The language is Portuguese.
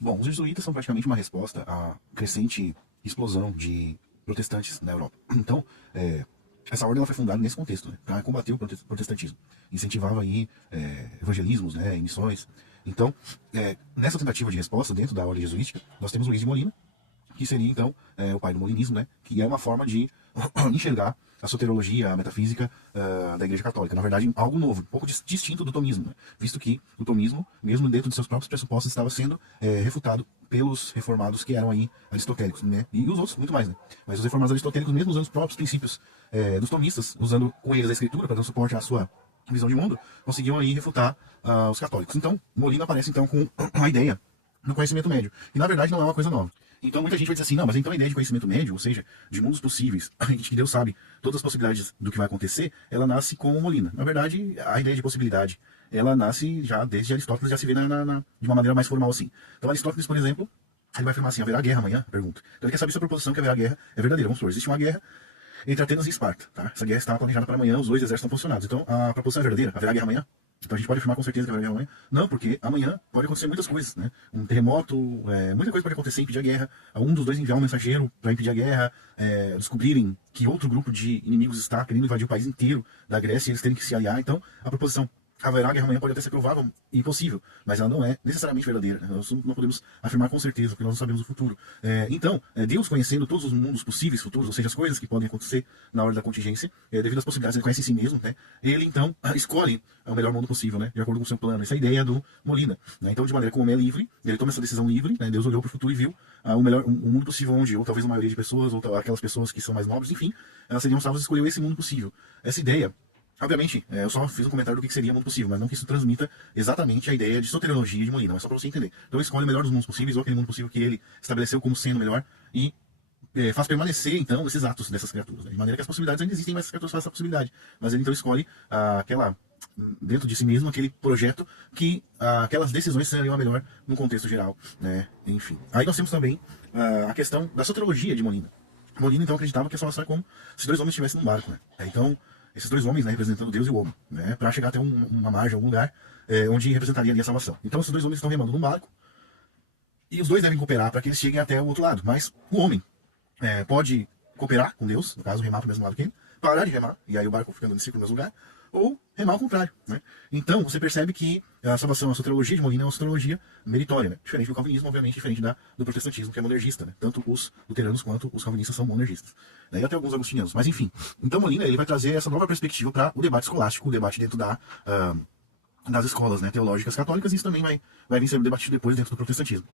Bom, os jesuítas são praticamente uma resposta à crescente explosão de protestantes na Europa. Então, essa ordem ela foi fundada nesse contexto, né, para combater o protestantismo. Incentivava aí evangelismos, né, e missões. Então, nessa tentativa de resposta dentro da ordem jesuítica, nós temos Luís de Molina, que seria então o pai do molinismo, né, que é uma forma de enxergar a soteriologia, a metafísica da Igreja Católica. Na verdade, algo novo, um pouco distinto do tomismo, né, visto que o tomismo, mesmo dentro de seus próprios pressupostos, estava sendo refutado pelos reformados que eram aí aristotélicos, né, e os outros muito mais, né. Mas os reformados aristotélicos, mesmo usando os próprios princípios dos tomistas, usando com eles a escritura para dar suporte à sua visão de mundo, conseguiam aí refutar os católicos. Então, Molina aparece então com a ideia do conhecimento médio, e na verdade não é uma coisa nova. Então muita gente vai dizer assim, não, mas então a ideia de conhecimento médio, ou seja, de mundos possíveis, que Deus sabe todas as possibilidades do que vai acontecer, ela nasce com Molina. Na verdade, a ideia de possibilidade, ela nasce já desde Aristóteles, já se vê de uma maneira mais formal assim. Então Aristóteles, por exemplo, ele vai afirmar assim, haverá guerra amanhã? Pergunta. Então ele quer saber se a proposição que haverá guerra é verdadeira. Vamos supor, existe uma guerra entre Atenas e Esparta, tá? Essa guerra está planejada para amanhã, os dois exércitos estão posicionados. Então a proposição é verdadeira? Haverá guerra amanhã? Então a gente pode afirmar com certeza que haverá guerra amanhã? Não, porque amanhã pode acontecer muitas coisas, né? Um terremoto, muita coisa pode acontecer e impedir a guerra. Um dos dois enviar um mensageiro para impedir a guerra, descobrirem que outro grupo de inimigos está querendo invadir o país inteiro da Grécia e eles terem que se aliar. Então a proposição haverá guerra amanhã pode até ser provável e possível, mas ela não é necessariamente verdadeira, né? Nós não podemos afirmar com certeza, porque nós não sabemos o futuro. Então, Deus conhecendo todos os mundos possíveis futuros, ou seja, as coisas que podem acontecer na hora da contingência, devido às possibilidades, ele conhece em si mesmo, né? Ele então escolhe o melhor mundo possível, né? De acordo com o seu plano. Essa é a ideia do Molina, né? Então, de maneira como o homem é livre, ele toma essa decisão livre, né? Deus olhou para o futuro e viu o mundo possível onde, ou talvez a maioria de pessoas, ou aquelas pessoas que são mais nobres, enfim, elas seriam salvas e escolheu esse mundo possível. Essa ideia, obviamente, eu só fiz um comentário do que seria mundo possível, mas não que isso transmita exatamente a ideia de soteriologia de Molina, mas só para você entender. Então ele escolhe o melhor dos mundos possíveis, ou aquele mundo possível que ele estabeleceu como sendo melhor, e faz permanecer, então, esses atos dessas criaturas, né? De maneira que as possibilidades ainda existem, mas as criaturas fazem essa possibilidade. Mas ele então escolhe dentro de si mesmo, aquele projeto que aquelas decisões seriam a melhor no contexto geral, né? Enfim. Aí nós temos também a questão da soteriologia de Molina. Molina, então, acreditava que a salvação é como se dois homens estivessem num barco, né? Então, esses dois homens, né, representando Deus e o homem, né, para chegar até uma margem, algum lugar, onde representaria ali a salvação. Então, esses dois homens estão remando num barco, e os dois devem cooperar para que eles cheguem até o outro lado. Mas o homem pode cooperar com Deus, no caso, remar para o mesmo lado que ele, parar de remar, e aí o barco ficando em círculo no mesmo lugar, ou remar ao contrário, né? Então, você percebe que a salvação, a soteriologia de Molina é uma soteriologia meritória, né? Diferente do calvinismo, obviamente, diferente do protestantismo, que é monergista, né? Tanto os luteranos quanto os calvinistas são monergistas. E até alguns agostinianos. Mas, enfim. Então, Molina ele vai trazer essa nova perspectiva para o debate escolástico, o debate dentro das escolas, né, teológicas católicas, e isso também vai vir sendo debatido depois dentro do protestantismo.